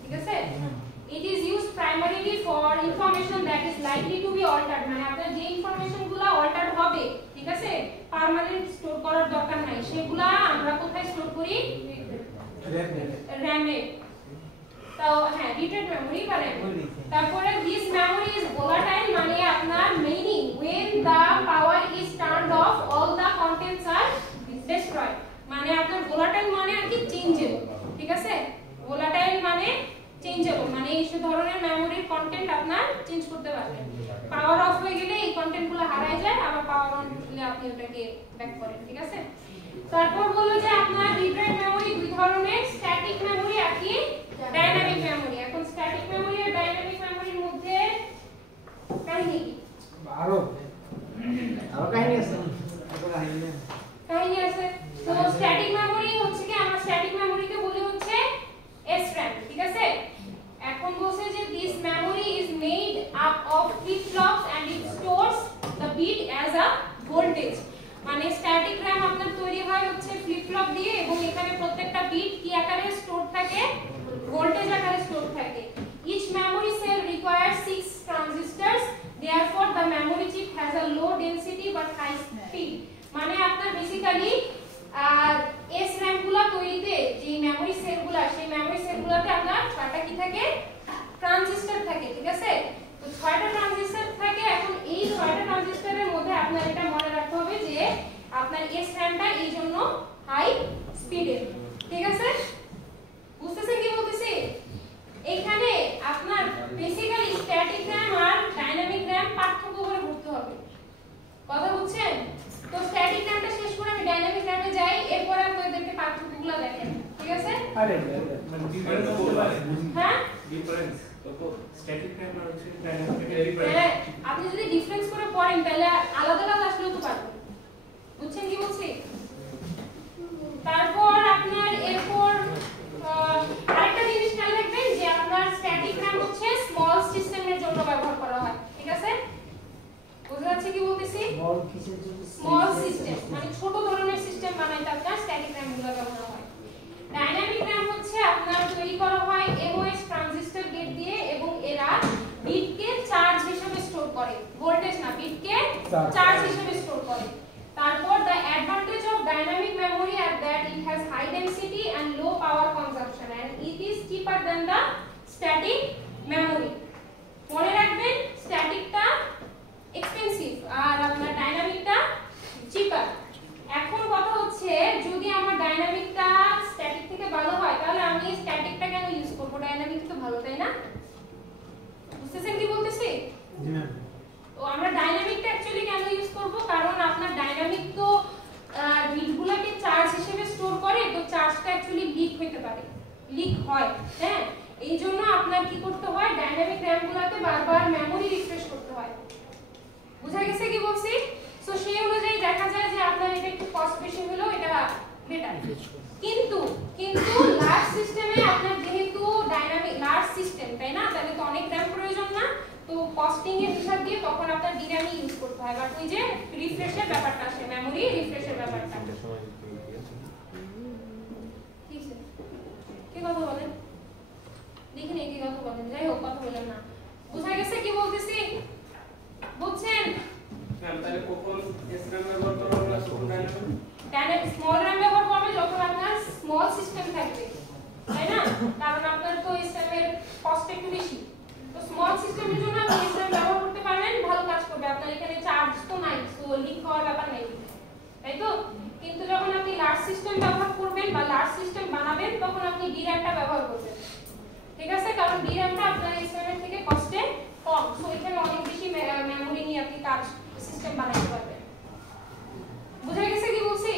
ঠিক আছে? It is used primarily for information that is likely to be altered, মানে আপনার যে ইনফরমেশনগুলো অল্টারড হবে, ঠিক আছে, পার্মানেন্ট স্টোর করার দরকার নাই, সেগুলা আমরা কোথায় স্টোর করি? RAM এ। তো হ্যাঁ রিটেড মেমোরি বা RAM। তারপরে this memory is volatile, মানে আপনার meaning when the power is turned off all the contents are destroyed, মানে আপনার volatile মানে আর কি চেঞ্জেবল, ঠিক আছে? volatile মানে চেঞ্জেবল, মানে এই ধরনের মেমোরির কন্টেন্ট আপনার চেঞ্জ করতে পারবেন। পাওয়ার অফ হয়ে গেলে এই কন্টেন্টগুলো হারায় যায়, আবার পাওয়ার অন হলে আপনি ওটাকে ব্যাক করেন, ঠিক আছে? তারপর বললো যে আপনার রিড রাইট মেমোরি দুই ধরনের, স্ট্যাটিক মেমোরি আর কি ডাইনামিক মেমোরি। এখন স্ট্যাটিক মেমোরি আর ডাইনামিক মেমোরির মধ্যে কাহিনী কি? আরো কাহিনী আছে। কাহিনী আছে। তো স্ট্যাটিক মেমোরি হচ্ছে কি, আমরা স্ট্যাটিক মেমোরিকে বলি হচ্ছে SRAM, ঠিক আছে? এখন বলছে যে this memory is made up of flip-flops and it stores the bit as a voltage, মানে স্ট্যাটিক RAM আপনার তৈরি হয় হচ্ছে ফ্লিপ-ফ্লপ দিয়ে এবং এখানে প্রত্যেকটা বিট কি আকারে স্টোর থাকে? ভোল্টেজ আকারে স্টোর থাকে। Each memory cell requires 6 transistors, therefore the memory chip has a low density but high speed, মানে আপনার বেসিক্যালি SRAM গুলা তৈরিতে যে মেমোরি সেলগুলা, সেই মেমোরি সেলগুলাতে আপনার 6টা কি থাকে? ট্রানজিস্টর থাকে, ঠিক আছে? তো 6টা ট্রানজিস্টর থাকে। এখন এই 6টা ট্রানজিস্টরের মধ্যে আপনার এটা মনে রাখতে হবে যে আপনার SRAMটা এই জন্য হাই স্পিডের, ঠিক আছে? বুঝতেছেন কি বলতেছি? এখানে আপনার বেসিক্যালি স্ট্যাটিক RAM আর ডাইনামিক RAM পার্থক্য করে বুঝতে হবে, কথা বুঝছেন? তো স্ট্যাটিক RAMটা শেষ করে আমি ডাইনামিক RAM এ যাই, এরপর আপনাদেরকে পার্থক্যগুলো দেখেন, ঠিক আছে? আরে মানে ডিফারেন্স করতে পারে। হ্যাঁ ডিফারেন্স তো স্ট্যাটিক টাইম আর হচ্ছে ডাইনামিক ডিফারেন্স। হ্যাঁ আপনি যদি ডিফারেন্স করে পড়েন তাহলে আলাদা আলাদা আসলেও তো পারবেন, বুঝছেন কি বলছি? তারপর আপনার এরপর আরেকটা জিনিস খেয়াল রাখবেন যে আপনার স্ট্যাটিক RAM হচ্ছে স্মল সিস্টেমের জন্য ব্যবহার করা হয়, ঠিক আছে? বুঝা যাচ্ছে কি বলতেছি? স্মল সিস্টেম মানে ছোট ধরনের সিস্টেম বানাইতে আপনার স্ট্যাটিক RAM গুলো ব্যবহার হয়। ডাইনামিক RAM হচ্ছে আপনার তৈরি করা হয় MOS ট্রানজিস্টর গেট দিয়ে এবং এরা বিটকে চার্জ হিসেবে স্টোর করে, ভোল্টেজ না, বিটকে চার্জ হিসেবে স্টোর করে। তারপর the advantage of dynamic memory are that it has high density and low power consumption and it is cheaper than the static memory. মনে রাখবেন স্ট্যাটিকটা এক্সপেন্সিভ আর আপনার ডাইনামিকটা চিপার। এখন কথা হচ্ছে যদি আমার ডাইনামিকটা স্ট্যাটিক থেকে ভালো হয় তাহলে আমি স্ট্যাটিকটা কেন ইউজ করব? হয়, হ্যাঁ এই জন্য আপনার কি করতে হয়, ডাইনামিক র‍্যামগুলোতে বারবার মেমোরি রিফ্রেশ করতে হয়। বুঝা গেছে কি বলছি? সো সেই অনুযায়ী দেখা যায় যে আপনার এটা একটু কস্ট বেশি হলো, এটা বেটার। কিন্তু লার্জ সিস্টেমে আপনার যেহেতু ডাইনামিক লার্জ সিস্টেম তাই না, তাহলে তো অনেক র‍্যাম প্রয়োজন না, তো কস্টিং এর হিসাব দিয়ে তখন আপনার DRAM ইউজ করতে হয়, বাট ওই যে রিফ্রেশের ব্যাপারটা আসে, মেমোরি রিফ্রেশের ব্যাপারটা। ঠিক আছে, কি কথা বলেন দেখি কি কথা বলেন, যাই হোক কথা বলেন না। বুঝা গেছে কি বলতেছি? বুঝছেন? ম্যাম তাহলে কখন SRAM ব্যবহার করব না small RAM? Dynamic small RAM ব্যবহার করবে যখন আপনার স্মল সিস্টেম থাকবে, তাই না? কারণ আপনার তো SRAM এর কস্ট একটু বেশি, তো স্মল সিস্টেমের জন্য আপনি SRAM ব্যবহার করতে পারেন, ভালো কাজ করবে। আপনার এখানে চার্জ তো নাই, সো লিক হওয়ার ব্যাপার নেই, তাই তো? কিন্তু যখন আপনি লার্জ সিস্টেম ব্যবহার করবেন বা লার্জ সিস্টেম বানাবেন, তখন আপনি DRAM-টা ব্যবহার করবেন, ঠিক আছে? কারণ DRAM-টা আপনার SRAM এর থেকে কস্টে কম, সো এখানে অনেক বেশি মেমোরি নিয়ে আপনি কাজ সিস্টেম বানাতে পারবেন। বুঝা গেছে কি বলছি?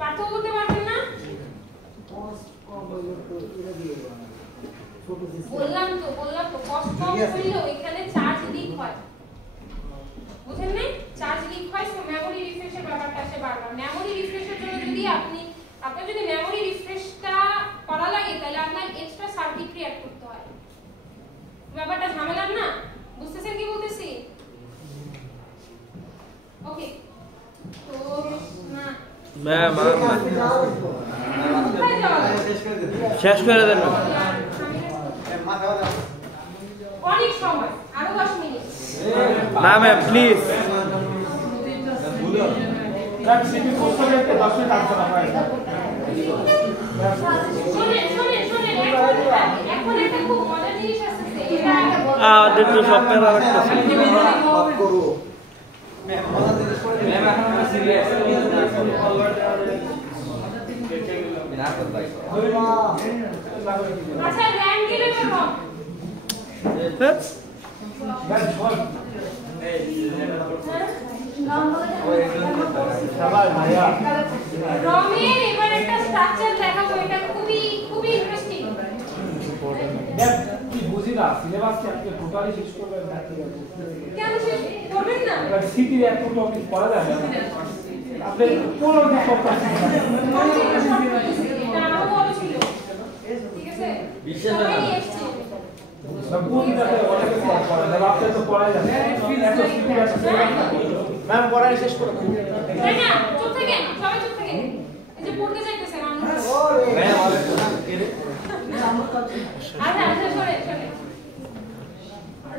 পার্থক্য করতে পারবেন না? বললাম তো কস্ট কম হইলেও এখানে চার্জ লিক হয়, বুঝেন না? চার্জ লিক হয়, সো মেমোরি রিফ্রেশের ব্যাপারটা আসে বারবার। মেমোরি রিফ্রেশের জন্য যদি আপনার যদি মেমোরি রিফ্রেশটা করা লাগে, তাহলে আপনার এক্সট্রা সার্কিটরি অ্যাড করতে হয়। ব্যাপারটা ঝামেলার না? বুঝতেছেন কি বলতেছি? ওকে, তো না ম্যাম শেষ করে শেষ করে দিন। দেন ম্যাম। মাথা ব্যথা। অনেক সময়, আরো 10 মিনিট। না ma'am please. Ma'am CP post করে 10 মিনিট আনতে হবে। শোনেন, এখন একটা খুব মজার জিনিস আসছে, এটা আমাদের তো সব পেরা রাখতেছে। অফ করো। ম্যাম মজা জিনিস করে দিন। ম্যাম এখন আমরা সিরিয়াস। আচ্ছা র‍্যাম দিলে তো রম সবাই ভাইয়া রমের এবার একটা স্ট্রাকচার দেখাবো, এটা খুবই ইন্টারেস্টিং। ম্যাম কি বুঝি না, সিলেবাস কি আপনি টোটালি শেষ করবেন না? কেন শেষ করবেন না? এবার সিটি এর একটু টপিক পড়া যাবে আপনি পুরো যে সবটা এটা আরো বড় ছিল, ঠিক আছে? সবাই এসছে। বুঝিটাতে অনেক কিছু পড়া যাবে, আপনি তো পড়াই যাবে এত সিটি আছে। ম্যাম পড়াই শেষ করে দিন। তাই না? চুপ থাকেন, সবাই চুপ থাকেন। এই যে পড়তে যাইতেছেন আমরা। ম্যাম আরে আচ্ছা শোনে।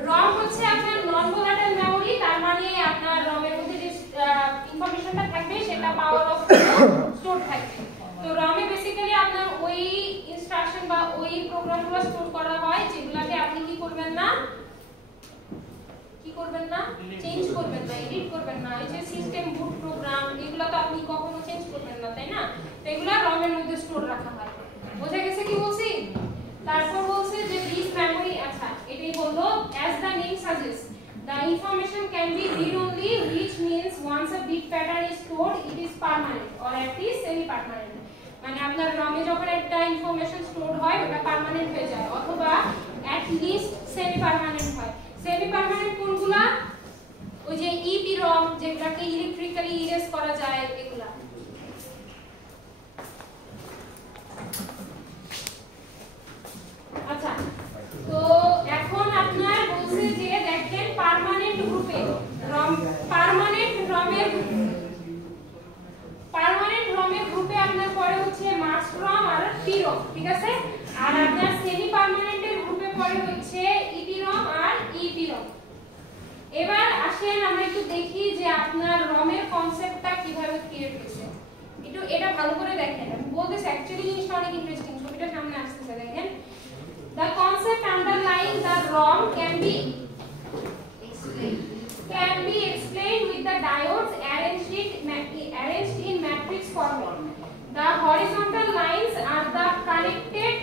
রম হচ্ছে আপনার নন ভোলাটাইল মেমোরি, তার মানে আপনার রমের মধ্যে যে ইনফরমেশনটা থাকবে সেটা পাওয়ার অফ স্টোর থাকবে। তো রমে বেসিক্যালি আপনার ওই ইনস্ট্রাকশন বা ওই প্রোগ্রামগুলো স্টোর করা হয় যেগুলোকে আপনি কি করবেন না চেঞ্জ করবেন না, এডিট করবেন না। এই যে সিস্টেম বুট প্রোগ্রাম এগুলো তো আপনি কখনো চেঞ্জ করবেন না, তাই না? তো এগুলো রমের মধ্যে স্টোর রাখা হয়। বোঝা গেছে কি বলছি? তারপর বলছে যে দিস মেমোরি, আচ্ছা এটাই বললো, as the name suggests the information can be read only, which means once a bit pattern is stored it is permanent or at least semi permanent। মানে আপনার রমে যখন একটা ইনফরমেশন স্টোর হয় ওটা পার্মানেন্ট হয়ে যায়, অথবা at least সেমি পার্মানেন্ট হয়। সেমি পার্মানেন্ট কোনগুলা? ওই যে EPROM যেগুলাকে ইলেকট্রিক্যালি ইরেজ করা যায় এগুলা। আচ্ছা, তো এখন আপনার বলছে যে দেখেন পার্মানেন্ট গ্রুপে পার্মানেন্ট রমের গ্রুপে আপনার পরে হচ্ছে মাস রম আর PROM, ঠিক আছে? আর আপনার সেমি পার্মানেন্টের গ্রুপে পরে হচ্ছে EPROM আর EPROM। এবার আসেন আমরা একটু দেখি যে আপনার রমের কনসেপ্টটা কিভাবে ক্রিয়েট হয়েছে। একটু এটা ভালো করে দেখেন, আমি বলতেছি অ্যাকচুয়ালি জিনিসটা অনেক ইন্টারেস্টিং, ছবিটা সামনে আসতেছে দেখেন। The concept underlying the ROM can be explained with the diodes arranged in matrix format. The horizontal lines are the connected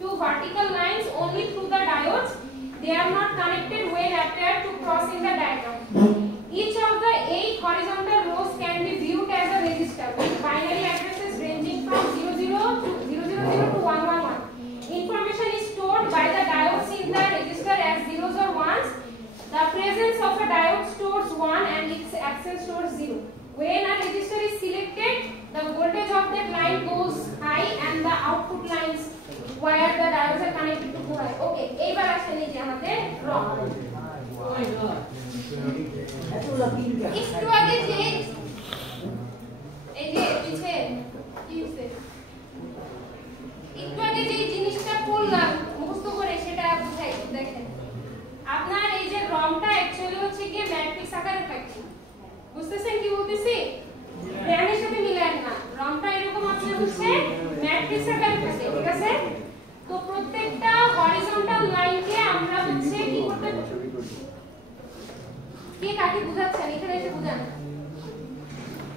to vertical lines only through the diodes. They are not connected when attached to crossing the diagram. Each of the 8 horizontal rows can be viewed as a register with binary addresses ranging from 000 to 111. In that line goes high and the output lines where the diodes are connected to go high. Okay, এইবার আসেন এই যে আমাদের রং। একটু আগে যে এই যে পিছে কি হচ্ছে একটু আগে যে জিনিসটা পড়লাম মুখস্থ করে সেটা বুঝাই দেখেন। আপনার এই যে রংটা অ্যাকচুয়ালি হচ্ছে কি ম্যাট্রিক্স আকারে থাকে। বুঝতেছেন কি বলতেছি? জ্ঞানের সাথে মিলায় না। রংটা এরকম আপনার হচ্ছে ম্যাট্রিক্স আকারে থাকে, ঠিক আছে? তো প্রত্যেকটা হরিজন্টাল লাইনকে আমরা হচ্ছে কি করতে কে কাকে বুঝাচ্ছেন এখানে এসে বুঝান।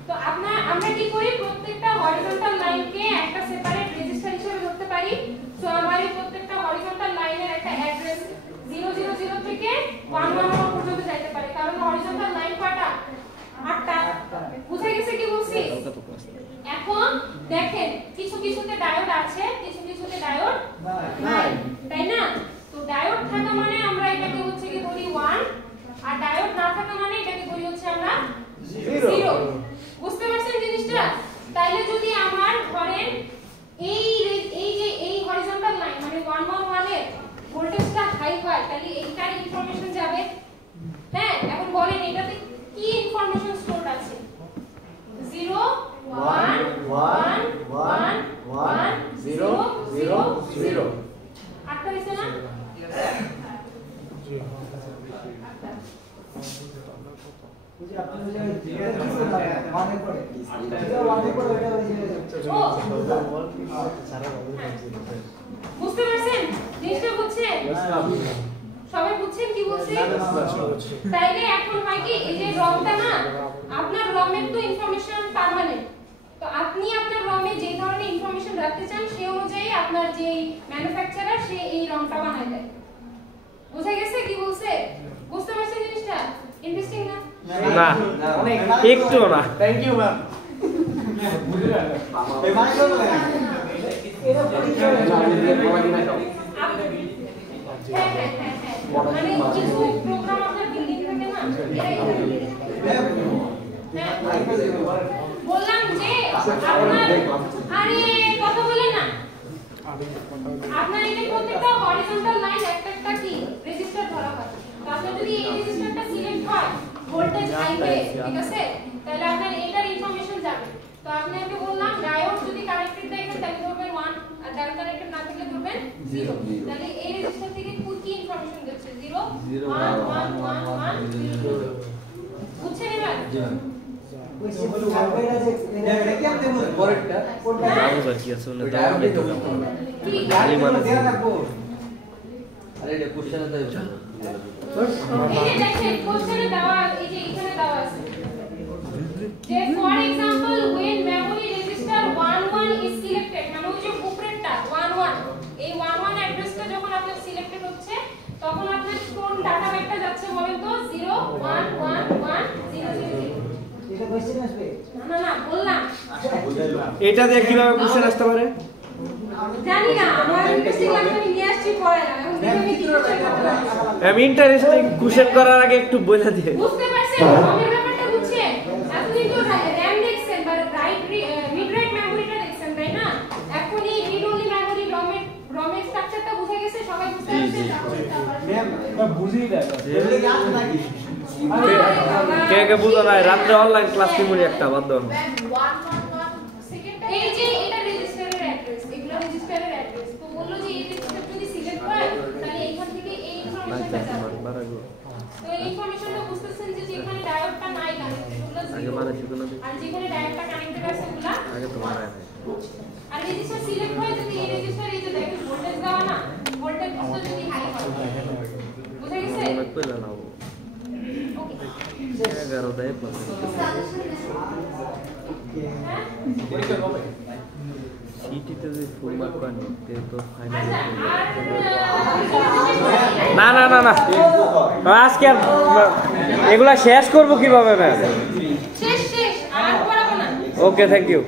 তো আমরা কি করি প্রত্যেকটা হরিজন্টাল লাইনকে একটা সেপারেট রেজিস্টার হিসেবে ধরতে পারি। সো আমার এই প্রত্যেকটা হরিজন্টাল লাইনের একটা অ্যাড্রেস 000 থেকে 111 পর্যন্ত যাইতে পারে, কারণ হরিজন্টাল লাইন কয়টা? 8টা। বুঝে গেছে কি বলছি? এখন দেখেন কিছু কিছুতে ডায়োড আছে, কিছু কিছুতে ডায়োড নাই, তাই না? তো ডায়োড থাকা মানে আমরা এটাকে হচ্ছে কি ধরি 1, আর ডায়োড না থাকা মানে এটাকে ধরি হচ্ছে আমরা 0। বুঝতে পারছেন জিনিসটা? তাইলে যদি আমার ধরেন এই হরিজন্টাল লাইন মানে 111 এর ভোল্টেজটা হাই হয় তাহলে এইটার ইনফরমেশন যাবে। হ্যাঁ, এখন বলেন এটাতে কি ইনফরমেশন স্টোর আছে? 0 1 1 1 1 0 0 0 আটটা হইছে না? বুঝি আপনি যে মানে পড়ে এটা মানে পড়ে এটা ওই যে বুঝতে পারছেন জিনিসটা? বুঝছেন সবাই? বুঝছেন কি বলছি? তাইলে এখন হয় কি এই যে রংটা না আপনার রমের তো ইনফরমেশন পার্মানেন্ট। তো আপনি আপনার রমে যে ধরনের ইনফরমেশন রাখতে চান সেই অনুযায়ী আপনার যে ম্যানুফ্যাকচারার সে এই রংটা বানায় দেয়। বুঝা গেছে কি বলছে? বুঝতে পারছেন জিনিসটা? ইন্টারেস্টিং না? না একটু না। Thank you ma'am. এই মানে করব না এটা পরীক্ষা মানে কিছু প্রোগ্রাম আপনার বিল্ডিং থাকে না, বললাম যে আপনার আরে কথা বলেন না, আপনার এই যে প্রত্যেকটা হরিজন্টাল লাইন একটা একটা কি রেজিস্টার ধরা হয়। তো আপনার যদি এই রেজিস্টারটা সিলেক্ট হয় ভোল্টেজ হাই পেয়ে, ঠিক আছে, তাহলে আপনার এটার ইনফরমেশন যাবে। তো আপনাকে বললাম ডায়োড যদি কানেক্টেড দেখেন তাহলে ধরবেন 1, আর ডায়োড কানেক্টেড না থাকলে ধরবেন 0। তাহলে এই রেজিস্টার থেকে কি ইনফরমেশন দিচ্ছে? 0 1 1 1 1 0। বুঝছেন এবার? এটা কি আপনি বলেন পরেরটা কোনটা বুঝা কি আছে না দাও দেখো খালি মানে দেয়া রাখবো। আরে এটা কোশ্চেনে তো এই যে দেখেন কোশ্চেনে দেওয়া, এই যে এখানে দেওয়া আছে যে for example when memory register 11 is selected, মানে ওই যে উপরেরটা 11, এই 11 অ্যাড্রেসটা যখন আপনার সিলেক্টেড হচ্ছে তখন আপনার কোন ডাটা বাইটটা যাচ্ছে বলেন তো? 0 1 1 1 0 0 0। এটা কোশ্চেন আসবে? না না বললাম এটা দিয়ে কিভাবে কোশ্চেন আসতে পারে জানি না, আমার ইন্টারেস্টিং লাগছে আমি নিয়ে আসছি পড়ে না, এখন দেখে আমি কি করব। আমি ইন্টারেস্টিং কোশ্চেন করার আগে একটু বলে দিয়ে। বুঝতে পারছেন রমের ব্যাপারটা? বুঝছেন? এতদিন তো র‍্যাম দেখছেন বা মিড রাইট মেমোরিটা দেখছেন, তাই না? এখন এই রিড অনলি মেমোরি রমের স্ট্রাকচারটা বুঝে গেছে, সবাই বুঝতে পারছেন? ম্যাম বুঝিয়ে দেয় এগুলো কি আছে নাকি? কে কে বুঝো না রাতে অনলাইন ক্লাস মেমোরি একটা বাদ দাও। এই যে এটা রেজিস্টারের অ্যাড্রেস, এগুলো রেজিস্টারের অ্যাড্রেস। তো বললো যে এই রেজিস্টার যদি সিলেক্ট হয় তাহলে এইখান থেকে এই ইনফরমেশনটা যাবে। তো এই ইনফরমেশনটা বুঝতেছেন যে যেখানে ডায়োডটা নাই কানেক্টেড ওগুলো আগে 0, মানে শিখুন না আর যেখানে ডায়োডটা কানেক্টেড আছে ওগুলো আগে তো মারা আর রেজিস্টার সিলেক্ট হয় যদি এই রেজিস্টার এই যে দেখেন ভোল্টেজ দেওয়া না, ভোল্টেজ যদি হাই হয়। বুঝা গেছে? মনে কইলা না ও ওকে 11 দেয় প্লাস হ্যাঁ পরীক্ষা কবে? সিটিতে যে ফুল মার্ক পানি তে তো ফাইনাল আচ্ছা না না না না আজকে এগুলা শেষ করব কিভাবে ম্যাম? শেষ আর পড়াবো না। Okay thank you.